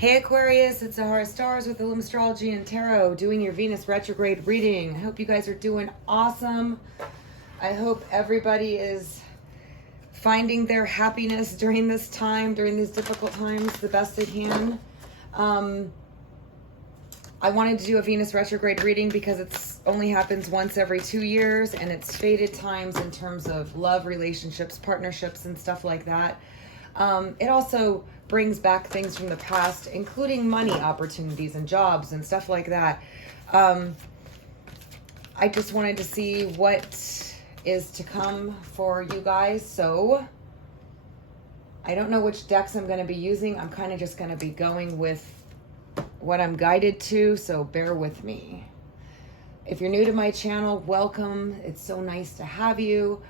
Hey Aquarius, it's Sahara Stars with Illum Astrology and Tarot doing your Venus retrograde reading. I hope you guys are doing awesome. I hope everybody is finding their happiness during this time, during these difficult times, the best they can. I wanted to do a Venus retrograde reading because it's only happens once every 2 years, and it's fated times in terms of love, relationships, partnerships, and stuff like that. It also brings back things from the past, including money opportunities and jobs and stuff like that. I just wanted to see what is to come for you guys. So I don't know which decks I'm going to be using. I'm kind of just going to be going with what I'm guided to, so bear with me. If you're new to my channel, welcome. It's so nice to have you.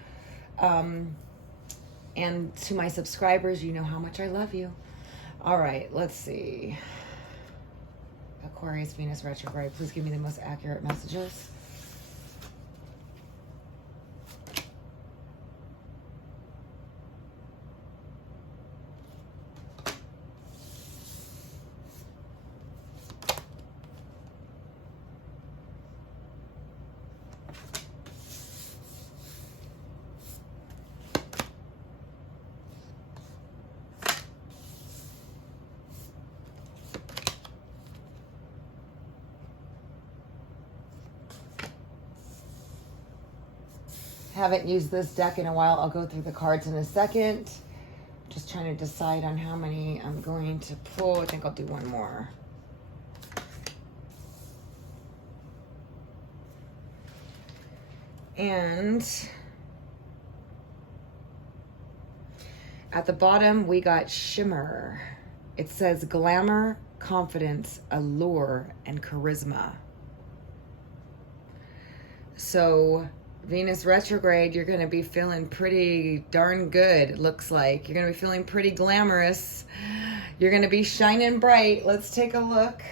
And to my subscribers, you know how much I love you. All right, let's see. Aquarius, Venus retrograde. Please give me the most accurate messages. Haven't used this deck in a while. I'll go through the cards in a second. Just trying to decide on how many I'm going to pull. I think I'll do one more. And at the bottom, we got shimmer. It says glamour, confidence, allure, and charisma. So Venus retrograde, you're going to be feeling pretty darn good, it looks like. You're going to be feeling pretty glamorous. You're going to be shining bright. Let's take a look.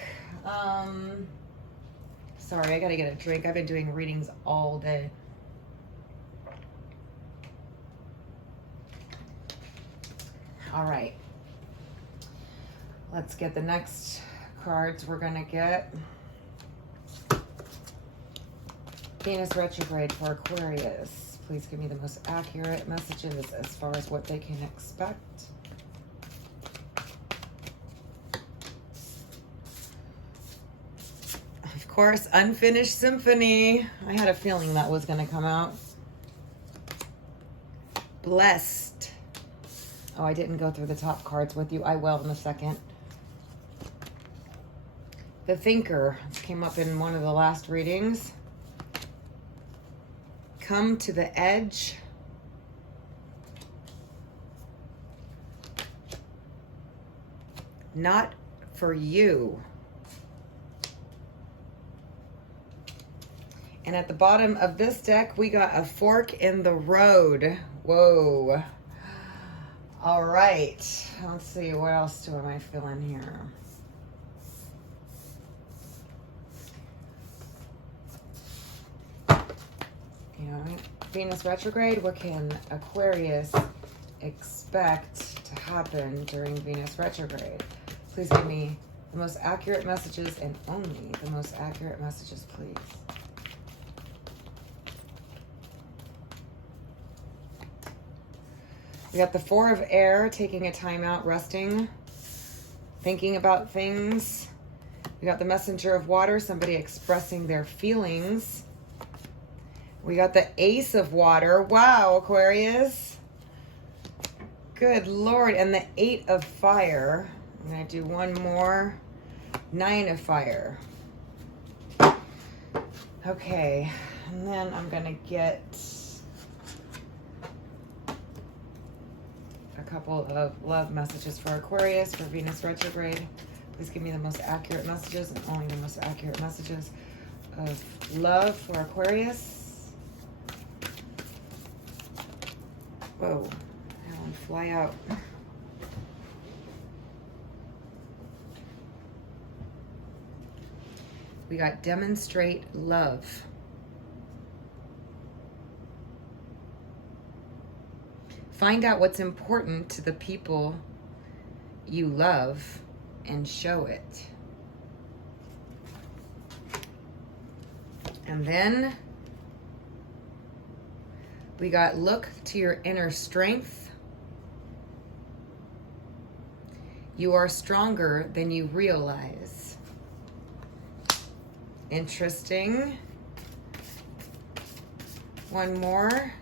Sorry, I got to get a drink. I've been doing readings all day. All right. Let's get the next cards we're going to get. Venus retrograde for Aquarius. Please give me the most accurate messages as far as what they can expect. Of course, Unfinished Symphony. I had a feeling that was going to come out. Blessed. Oh, I didn't go through the top cards with you. I will in a second. The Thinker came up in one of the last readings. Come to the edge. Not for you. And at the bottom of this deck, we got a fork in the road. Whoa. All right. Let's see. What else am I feeling here? Venus retrograde, what can Aquarius expect to happen during Venus retrograde? Please give me the most accurate messages, and only the most accurate messages, please. We got the Four of Air, taking a time out, resting, thinking about things. We got the Messenger of Water, somebody expressing their feelings. We got the Ace of Water. Wow, Aquarius. Good Lord. And the Eight of Fire. I'm going to do one more. Nine of Fire. Okay. And then I'm going to get a couple of love messages for Aquarius for Venus retrograde. Please give me the most accurate messages, and only the most accurate messages of love for Aquarius. Whoa, I want to fly out. We got demonstrate love. Find out what's important to the people you love and show it. And then we got look to your inner strength. You are stronger than you realize. Interesting. One more.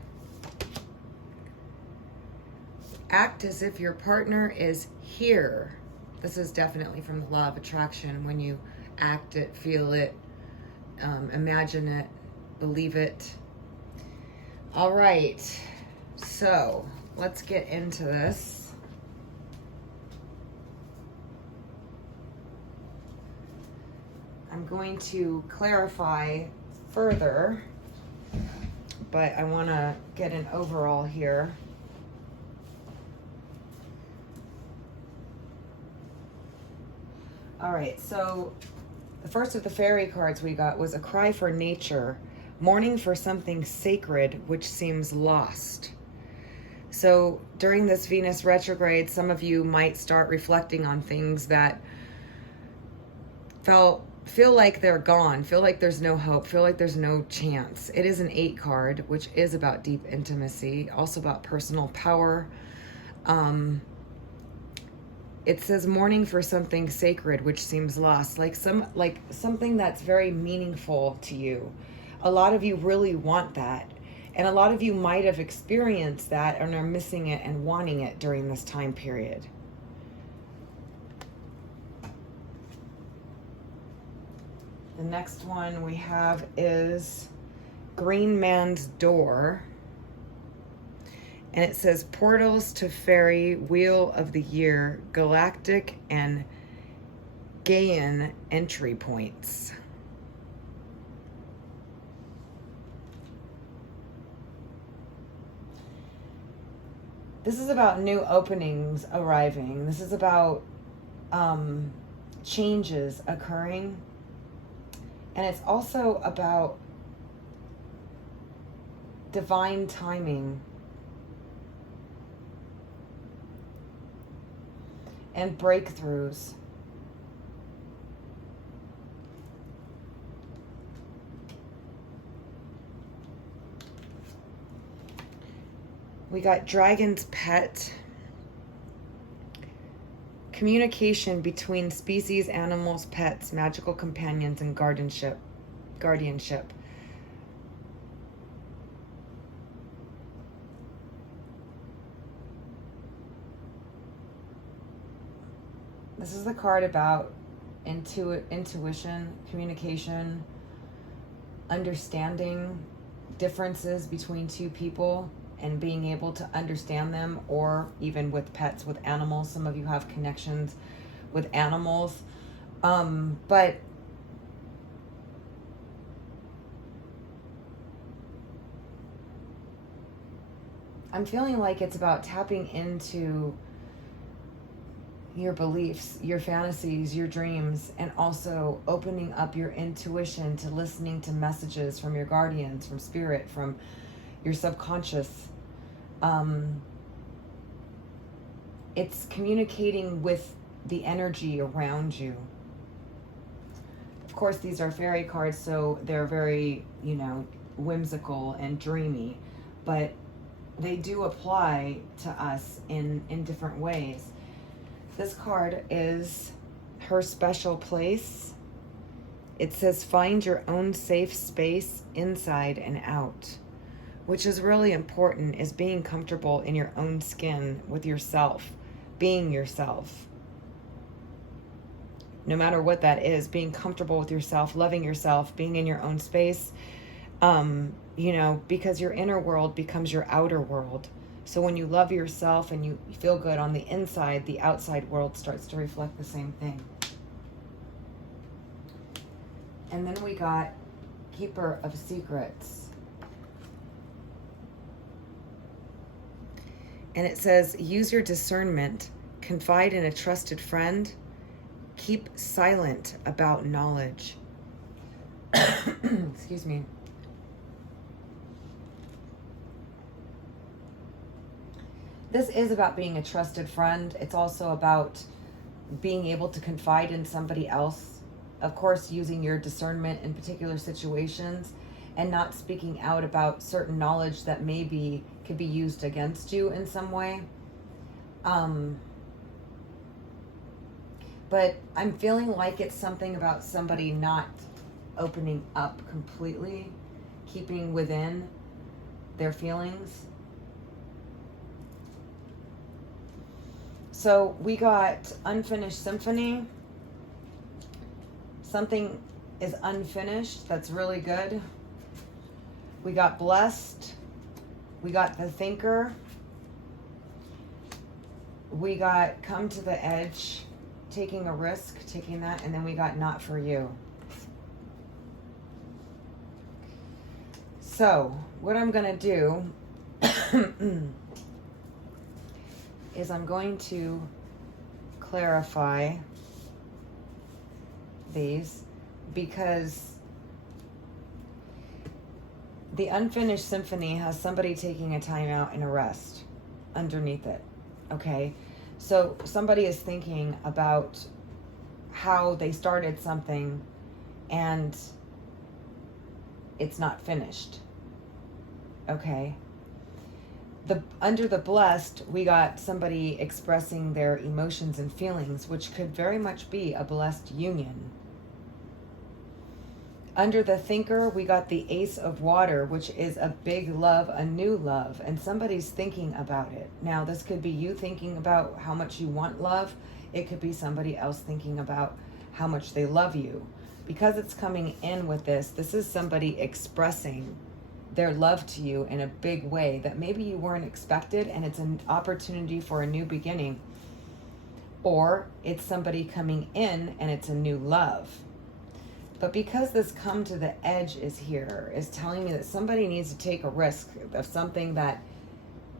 Act as if your partner is here. This is definitely from the law of attraction. When you act it, feel it, imagine it, believe it. All right, so let's get into this. I'm going to clarify further, but I want to get an overall here. All right, so the first of the fairy cards we got was a cry for nature, mourning for something sacred which seems lost. So during this Venus retrograde, some of you might start reflecting on things that feel like they're gone, feel like there's no hope, feel like there's no chance. It is an 8 card, which is about deep intimacy, also about personal power. It says mourning for something sacred which seems lost, like something that's very meaningful to you. A lot of you really want that, and a lot of you might have experienced that and are missing it and wanting it during this time period. The next one we have is Green Man's Door. And it says portals to fairy, wheel of the year, galactic and Gaian entry points. This is about new openings arriving. This is about changes occurring. And it's also about divine timing and breakthroughs. We got Dragon's Pet. Communication between species, animals, pets, magical companions, and guardianship. This is the card about intuition, communication, understanding differences between two people and being able to understand them, or even with pets, with animals. Some of you have connections with animals. But I'm feeling like it's about tapping into your beliefs, your fantasies, your dreams, and also opening up your intuition to listening to messages from your guardians, from spirit, from your subconscious. It's communicating with the energy around you. Of course, these are fairy cards, so they're very, whimsical and dreamy, but they do apply to us in different ways. This card is Her Special Place. It says find your own safe space inside and out, which is really important, is being comfortable in your own skin with yourself, being yourself. No matter what that is, being comfortable with yourself, loving yourself, being in your own space, because your inner world becomes your outer world. So when you love yourself and you feel good on the inside, the outside world starts to reflect the same thing. And then we got Keeper of Secrets. And it says, use your discernment, confide in a trusted friend, keep silent about knowledge. Excuse me. This is about being a trusted friend. It's also about being able to confide in somebody else, of course using your discernment in particular situations, and not speaking out about certain knowledge that maybe could be used against you in some way. But I'm feeling like it's something about somebody not opening up completely, keeping within their feelings. So we got unfinished symphony. Something is unfinished. That's really good. We got blessed. We got the thinker. We got come to the edge, taking a risk, taking that, and then we got not for you. So what I'm going to do is I'm going to clarify these, because the unfinished symphony has somebody taking a time out and a rest underneath it. Okay, so somebody is thinking about how they started something and it's not finished. Okay, under the blessed, we got somebody expressing their emotions and feelings, which could very much be a blessed union. Under the thinker, we got the ace of water, which is a big love, a new love, and somebody's thinking about it. Now, this could be you thinking about how much you want love. It could be somebody else thinking about how much they love you. Because it's coming in with this is somebody expressing their love to you in a big way that maybe you weren't expected, and it's an opportunity for a new beginning. Or it's somebody coming in and it's a new love. But because this come to the edge is here, is telling me that somebody needs to take a risk of something that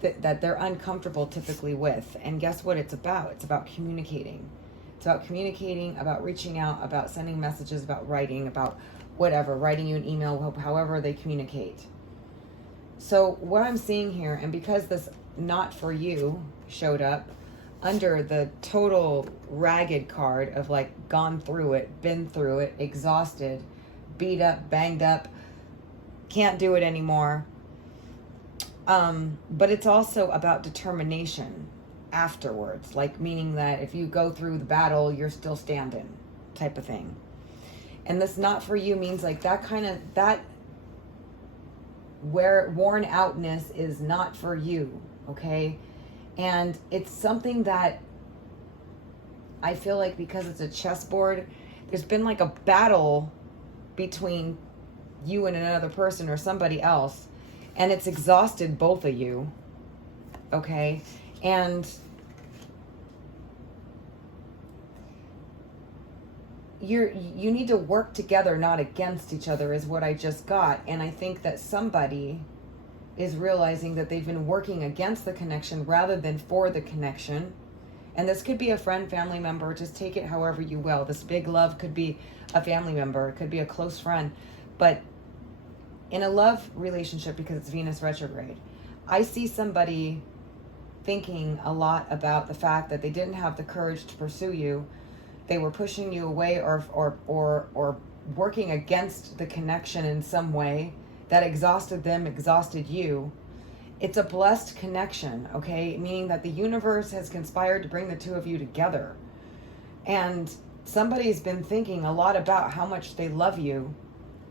they're uncomfortable typically with. And guess what it's about? It's about communicating. It's about communicating, about reaching out, about sending messages, about writing, about whatever, writing you an email, however they communicate. So what I'm seeing here, and because this not for you showed up under the total ragged card of like gone through it, been through it, exhausted, beat up, banged up, can't do it anymore. But it's also about determination afterwards, like meaning that if you go through the battle, you're still standing type of thing. And this not for you means like that where worn outness is not for you, okay? And it's something that I feel like, because it's a chessboard, there's been like a battle between you and another person or somebody else, and it's exhausted both of you, okay? And you need to work together, not against each other, is what I just got. And I think that somebody is realizing that they've been working against the connection rather than for the connection. And this could be a friend, family member, just take it however you will. This big love could be a family member, it could be a close friend. But in a love relationship, because it's Venus retrograde, I see somebody thinking a lot about the fact that they didn't have the courage to pursue you. They were pushing you away or working against the connection in some way that exhausted them, exhausted you. It's a blessed connection, okay? Meaning that the universe has conspired to bring the two of you together. And somebody's been thinking a lot about how much they love you,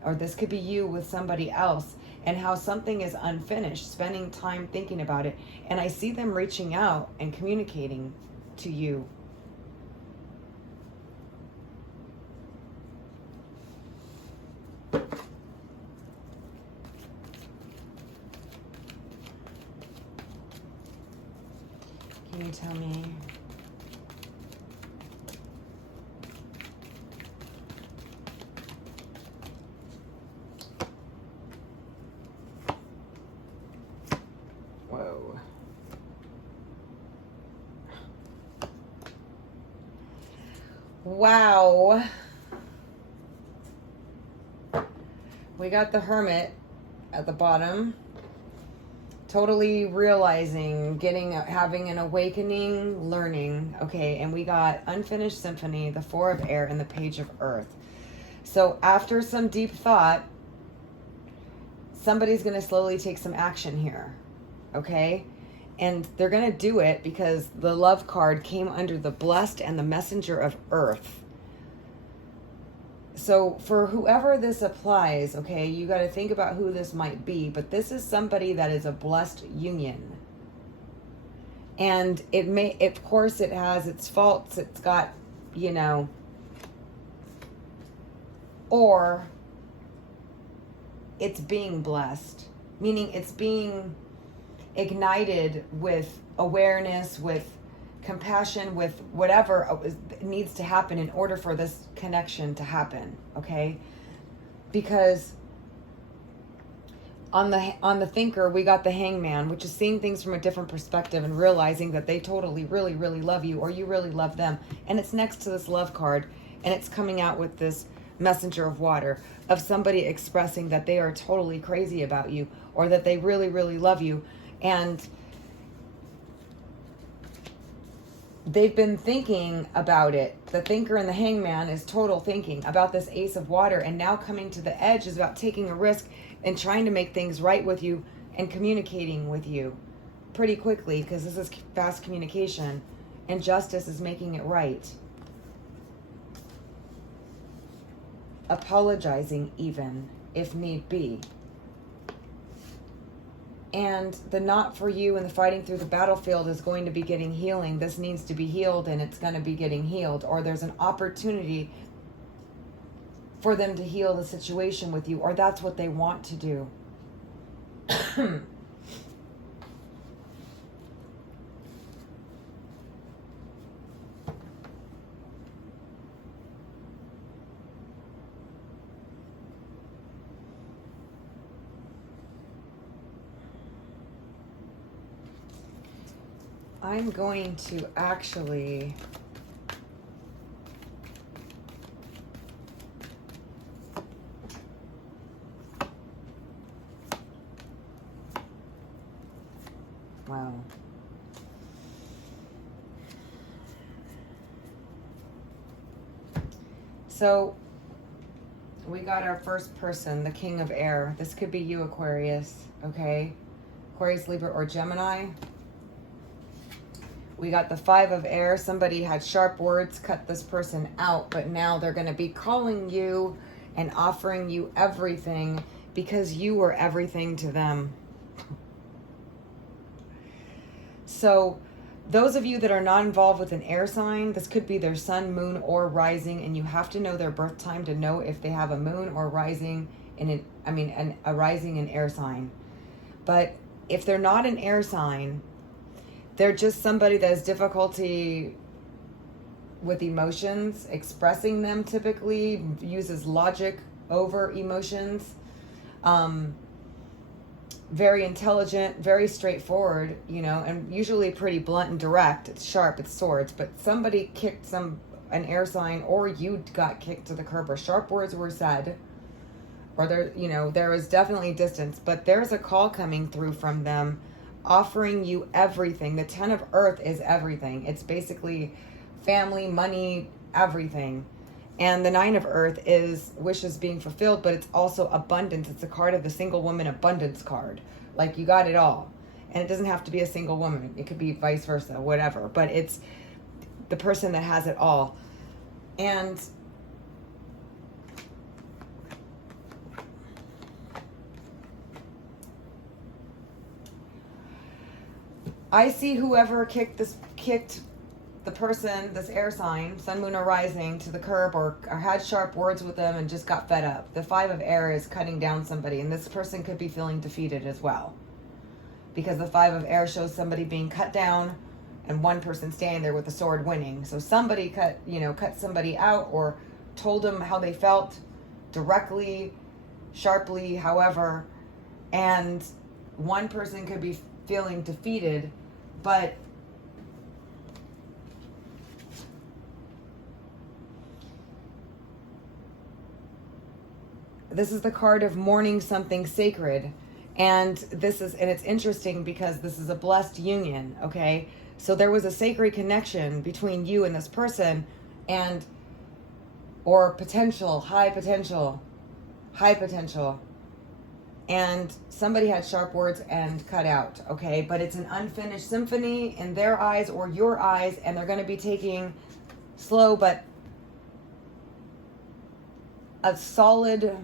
or this could be you with somebody else, and how something is unfinished, spending time thinking about it. And I see them reaching out and communicating to you. Can you tell me? Whoa. Wow. We got the Hermit at the bottom. totally realizing, having an awakening, learning. Okay, and we got Unfinished Symphony, the Four of Air, and the Page of Earth. So after some deep thought, somebody's going to slowly take some action here. Okay, and they're going to do it because the Love card came under the Blessed and the Messenger of Earth. So for whoever this applies, okay, you got to think about who this might be, but this is somebody that is a blessed union. And it may, of course, it has its faults. It's got, you know, or it's being blessed, meaning it's being ignited with awareness, with compassion, with whatever needs to happen in order for this connection to happen. Okay, because on the thinker, we got the Hangman, which is seeing things from a different perspective and realizing that they totally really really love you, or you really love them. And it's next to this Love card, and it's coming out with this Messenger of Water, of somebody expressing that they are totally crazy about you, or that they really really love you. And they've been thinking about it. The thinker and the Hangman is total thinking about this Ace of Water, and now coming to the edge is about taking a risk and trying to make things right with you and communicating with you pretty quickly, because this is fast communication, and Justice is making it right. Apologizing even, if need be. And the not for you and the fighting through the battlefield is going to be getting healing. This needs to be healed, and it's going to be getting healed. Or there's an opportunity for them to heal the situation with you, or that's what they want to do. I'm going to actually wow. So we got our first person, the King of Air. This could be you, Aquarius, okay? Aquarius, Libra, or Gemini. We got the Five of Air. Somebody had sharp words, cut this person out, but now they're going to be calling you and offering you everything because you were everything to them. So those of you that are not involved with an air sign, this could be their sun, moon, or rising, and you have to know their birth time to know if they have a moon or rising in a rising in air sign. But if they're not an air sign, they're just somebody that has difficulty with emotions, expressing them, typically uses logic over emotions. Very intelligent, very straightforward, you know, and usually pretty blunt and direct. It's sharp, it's swords. But somebody kicked an air sign, or you got kicked to the curb, or sharp words were said, or there was definitely distance. But there's a call coming through from them, offering you everything. The Ten of Earth is everything. It's basically family, money, everything. And the Nine of Earth is wishes being fulfilled, but it's also abundance. It's a card of the single woman abundance card. Like, you got it all. And it doesn't have to be a single woman. It could be vice versa, whatever. But it's the person that has it all. And I see whoever kicked the person, this air sign, sun, moon, or rising, to the curb, or had sharp words with them and just got fed up. The Five of Air is cutting down somebody, and this person could be feeling defeated as well. Because the Five of Air shows somebody being cut down and one person standing there with a sword winning. So somebody cut somebody out, or told them how they felt directly, sharply, however, and one person could be feeling defeated, but this is the card of mourning something sacred. And it's interesting because this is a blessed union, okay? So there was a sacred connection between you and this person, or potential, high potential. And somebody had sharp words and cut out, okay? But it's an unfinished symphony in their eyes or your eyes, and they're going to be taking slow but a solid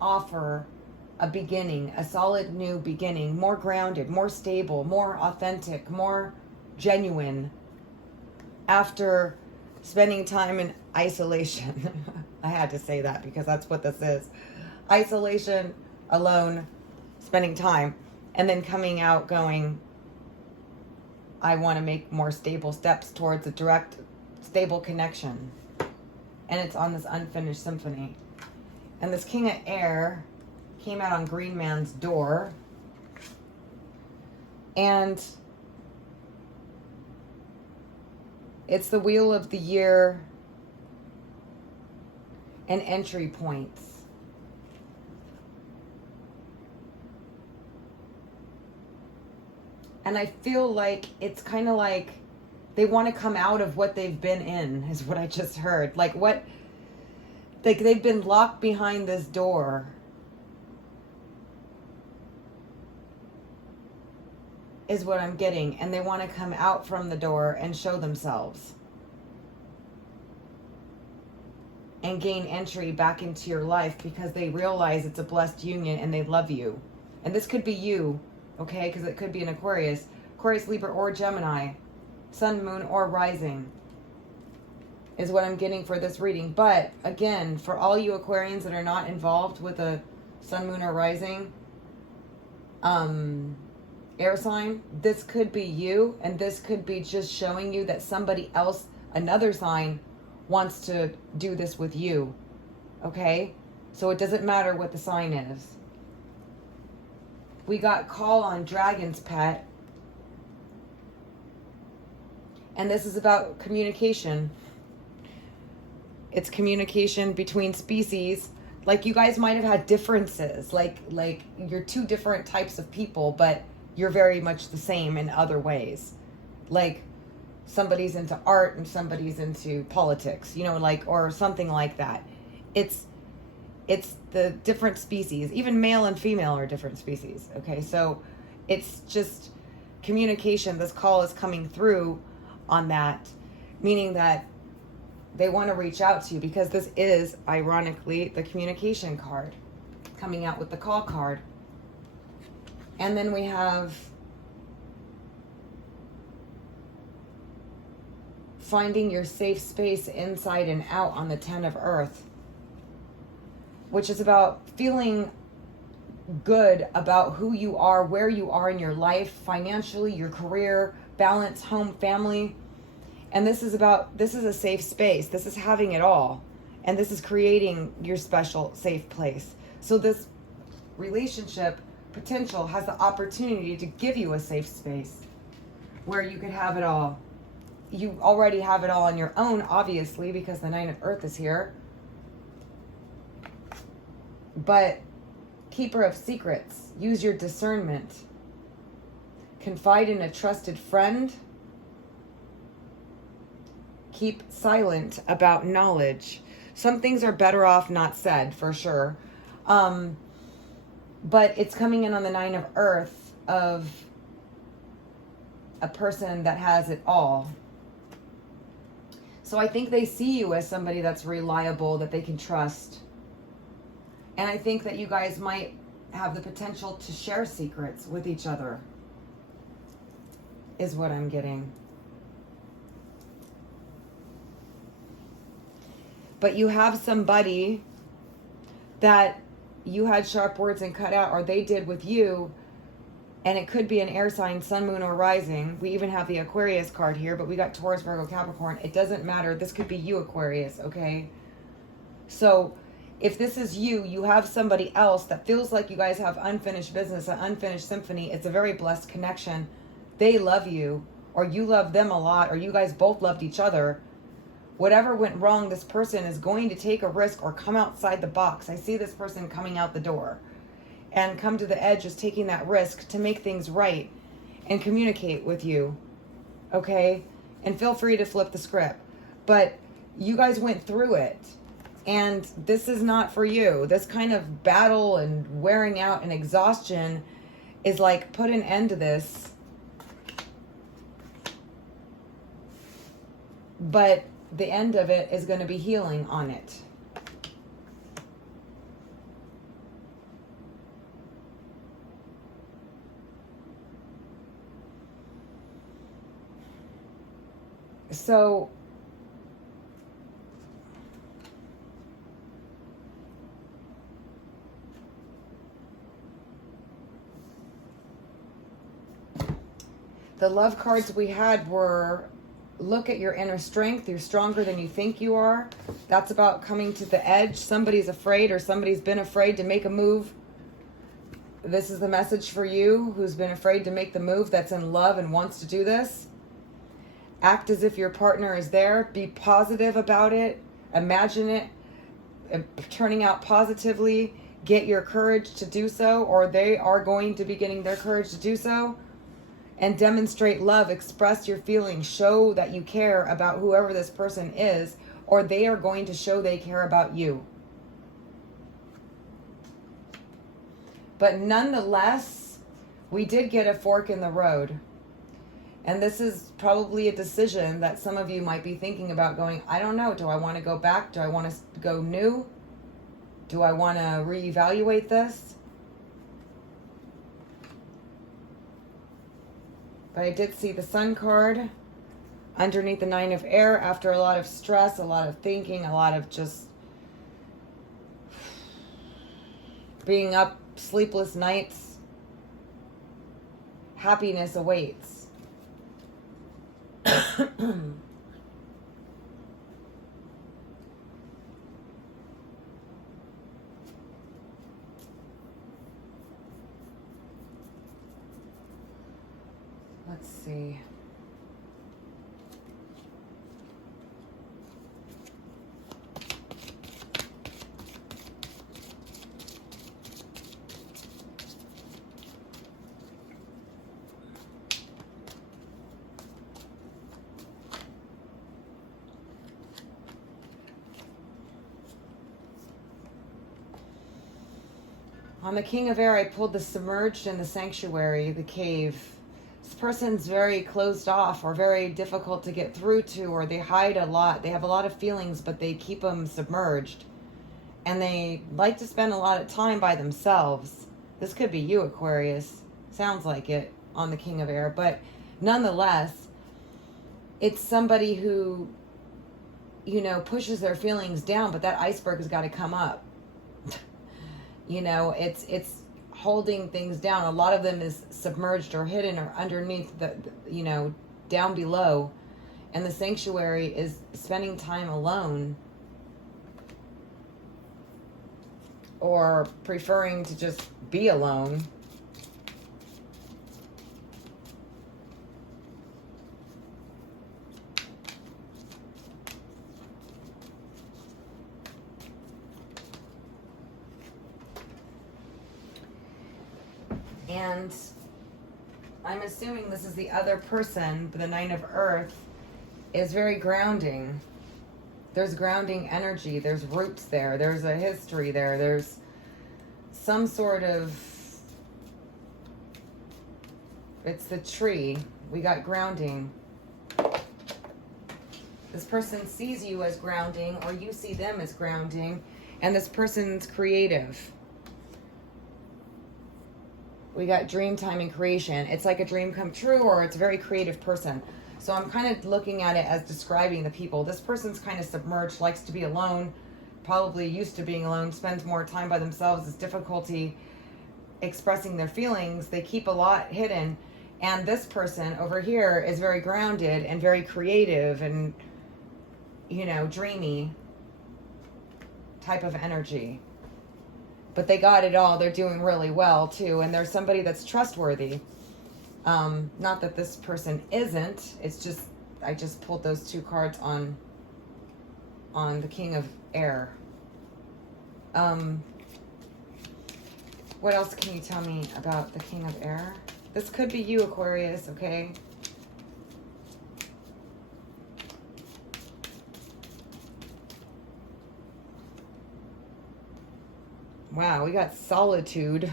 offer, a beginning, a solid new beginning, more grounded, more stable, more authentic, more genuine after spending time in isolation. I had to say that because that's what this is. Isolation, alone, spending time, and then coming out going, I want to make more stable steps towards a direct, stable connection. And it's on this unfinished symphony. And this King of Air came out on Green Man's door. And it's the Wheel of the Year and entry points. And I feel like it's kind of like they want to come out of what they've been in, is what I just heard. Like they've been locked behind this door. Is what I'm getting. And they want to come out from the door and show themselves. And gain entry back into your life because they realize it's a blessed union and they love you. And this could be you, okay? Because it could be an Aquarius, Libra, or Gemini, Sun, Moon, or Rising is what I'm getting for this reading. But again, for all you Aquarians that are not involved with a Sun, Moon, or Rising air sign, this could be you, and this could be just showing you that somebody else, another sign, wants to do this with you, okay? So it doesn't matter what the sign is. We got call on Dragon's Pet, and this is about communication. It's communication between species. Like, you guys might have had differences, like you're two different types of people, but you're very much the same in other ways. Like, somebody's into art and somebody's into politics, you know, like, or something like that. It's the different species. Even male and female are different species, okay? So it's just communication. This call is coming through on that, meaning that they want to reach out to you because this is, ironically, the communication card coming out with the call card. And then we have finding your safe space inside and out on the 10 of Earth, which is about feeling good about who you are, where you are in your life, financially, your career, balance, home, family. And this is a safe space. This is having it all. And this is creating your special safe place. So this relationship potential has the opportunity to give you a safe space where you could have it all. You already have it all on your own, obviously, because the 9 of Earth is here. But keeper of secrets, use your discernment. Confide in a trusted friend. Keep silent about knowledge. Some things are better off not said, for sure. But it's coming in on the 9 of Earth of a person that has it all. So I think they see you as somebody that's reliable, that they can trust. And I think that you guys might have the potential to share secrets with each other, is what I'm getting. But you have somebody that you had sharp words and cut out, or they did with you, and it could be an air sign, Sun, Moon, or Rising. We even have the Aquarius card here, but we got Taurus, Virgo, Capricorn. It doesn't matter. This could be you, Aquarius, okay? So if this is you, you have somebody else that feels like you guys have unfinished business, an unfinished symphony. It's a very blessed connection. They love you, or you love them a lot, or you guys both loved each other. Whatever went wrong, this person is going to take a risk or come outside the box. I see this person coming out the door. and come to the edge is taking that risk to make things right and communicate with you. Okay? And feel free to flip the script. But you guys went through it. And this is not for you. This kind of battle and wearing out and exhaustion is like, put an end to this. But the end of it is going to be healing on it. So the love cards we had were, look at your inner strength. You're stronger than you think you are. That's about coming to the edge. Somebody's afraid, or somebody's been afraid to make a move. This is the message for you who's been afraid to make the move, that's in love and wants to do this. Act as if your partner is there. Be positive about it. Imagine it turning out positively. Get your courage to do so, or they are going to be getting their courage to do so. And demonstrate love. Express your feelings. Show that you care about whoever this person is, or they are going to show they care about you. But nonetheless, we did get a fork in the road. And this is probably a decision that some of you might be thinking about going, I don't know, do I want to go back? Do I want to go new? Do I want to reevaluate this? But I did see the Sun card underneath the Nine of Air after a lot of stress, a lot of thinking, a lot of just being up sleepless nights. Happiness awaits. Let's see. On the King of Air, I pulled the submerged and the sanctuary, the cave. This person's very closed off or very difficult to get through to, or they hide a lot. They have a lot of feelings, but they keep them submerged. And they like to spend a lot of time by themselves. This could be you, Aquarius. Sounds like it on the King of Air. But nonetheless, it's somebody who, you know, pushes their feelings down, but that iceberg has got to come up. You know, it's holding things down. A lot of them is submerged or hidden or underneath the, you know, down below. And the sanctuary is spending time alone, or preferring to just be alone. And I'm assuming this is the other person, but the Nine of Earth is very grounding. There's grounding energy. There's roots there. There's a history there. There's some sort of... It's the tree. We got grounding. This person sees you as grounding, or you see them as grounding, and this person's creative. We got dream time and creation. It's like a dream come true, or it's a very creative person. So I'm kind of looking at it as describing the people. This person's kind of submerged, likes to be alone, probably used to being alone, spends more time by themselves, has difficulty expressing their feelings. They keep a lot hidden. And this person over here is very grounded and very creative and, you know, dreamy type of energy. But they got it all. They're doing really well, too. And there's somebody that's trustworthy. Not that this person isn't. It's just, I just pulled those two cards on the King of Air. What else can you tell me about the King of Air? This could be you, Aquarius, okay? Wow, we got solitude.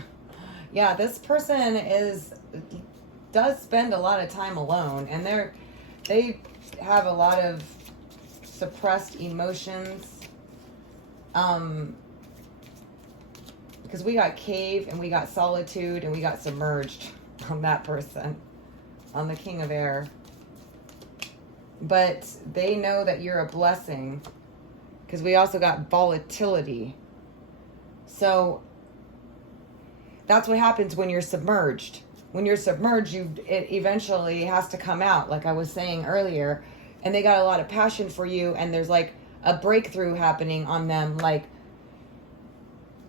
Yeah, this person does spend a lot of time alone, and they have a lot of suppressed emotions. Because we got cave and we got solitude and we got submerged on that person, on the King of Air. But they know that you're a blessing, because we also got volatility. So that's what happens when you're submerged. When you're submerged, it eventually has to come out, like I was saying earlier. And they got a lot of passion for you, and there's like a breakthrough happening on them, like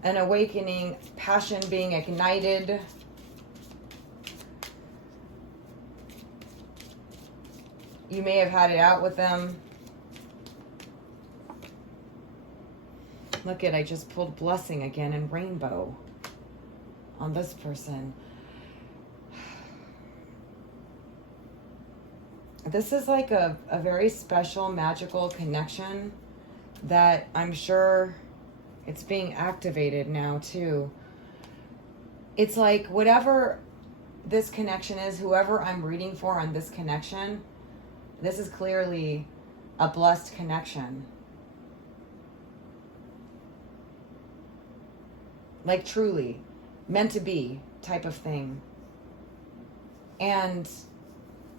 an awakening, passion being ignited. You may have had it out with them. Look at, I just pulled blessing again and rainbow on this person. This is like a very special, magical connection that I'm sure it's being activated now too. It's like whatever this connection is, whoever I'm reading for on this connection, this is clearly a blessed connection. Like truly, meant to be type of thing. And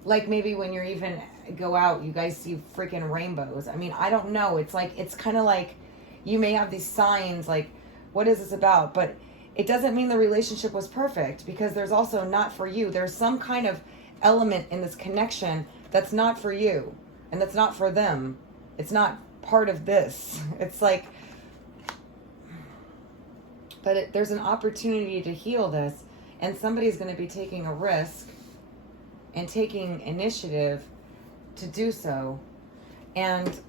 like maybe when you're even go out, you guys see freaking rainbows. I mean, I don't know. It's like, it's kind of like you may have these signs like, what is this about? But it doesn't mean the relationship was perfect, because there's also not for you. There's some kind of element in this connection that's not for you and that's not for them. It's not part of this. It's like, but there's an opportunity to heal this, and somebody's going to be taking a risk and taking initiative to do so. And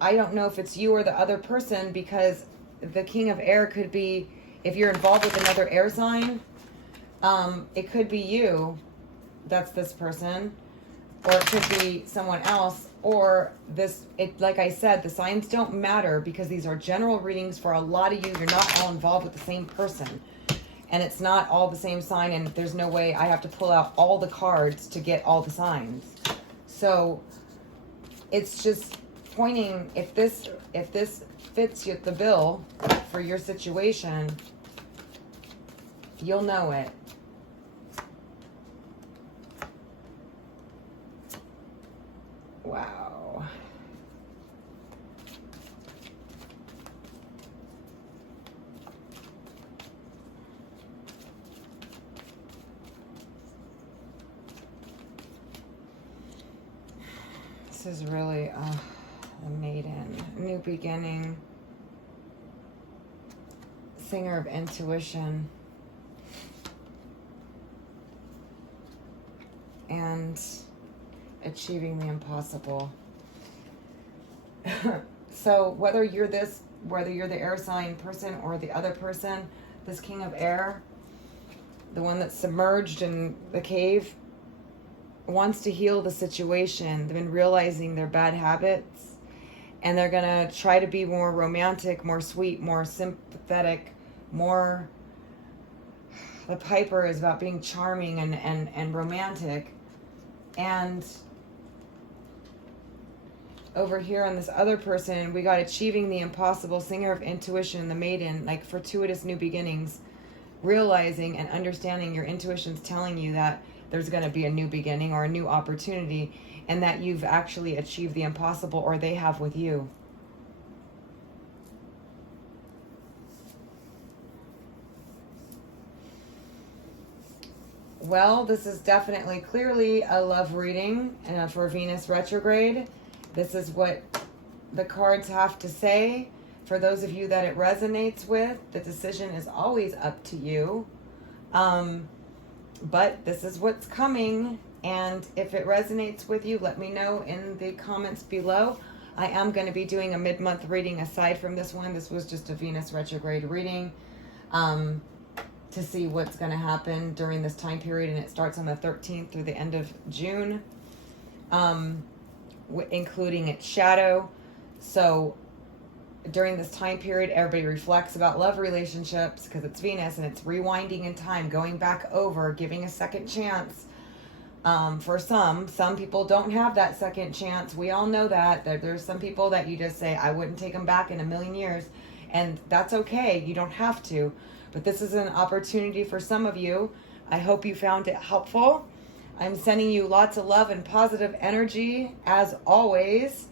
I don't know if it's you or the other person, because the King of Air could be, if you're involved with another air sign, it could be you, that's this person, or it could be someone else, or this, like I said, the signs don't matter, because these are general readings for a lot of you. You're not all involved with the same person, and it's not all the same sign, and there's no way I have to pull out all the cards to get all the signs. So it's just pointing, if this fits you the bill for your situation, you'll know it. Wow. This is really the maiden, new beginning, singer of intuition, and achieving the impossible. So whether you're the air sign person or the other person, this King of Air, the one that's submerged in the cave, wants to heal the situation. They've been realizing their bad habits, and they're gonna try to be more romantic, more sweet, more sympathetic, more, the Piper is about being charming and romantic. And over here on this other person, we got achieving the impossible, singer of intuition, the maiden, like fortuitous new beginnings, realizing and understanding your intuition's telling you that there's going to be a new beginning or a new opportunity, and that you've actually achieved the impossible, or they have with you. Well, this is definitely clearly a love reading for Venus retrograde. This is what the cards have to say. For those of you that it resonates with, the decision is always up to you. But this is what's coming. And if it resonates with you, let me know in the comments below. I am going to be doing a mid-month reading aside from this one. This was just a Venus retrograde reading. to see what's going to happen during this time period, and it starts on the 13th through the end of June, including its shadow. So during this time period, everybody reflects about love relationships because it's Venus and it's rewinding in time, going back over, giving a second chance. For some people don't have that second chance. We all know that. There's some people that you just say, I wouldn't take them back in a million years. And that's okay. You don't have to. But this is an opportunity for some of you. I hope you found it helpful. I'm sending you lots of love and positive energy as always.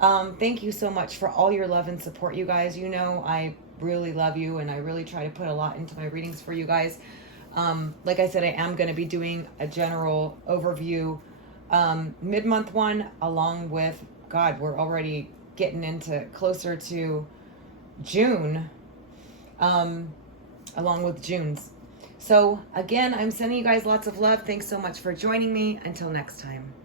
Thank you so much for all your love and support, you guys. You know I really love you, and I really try to put a lot into my readings for you guys. Like I said, I am going to be doing a general overview mid-month one, along with, God, we're already getting into closer to June, along with June's. So again, I'm sending you guys lots of love. Thanks so much for joining me. Until next time.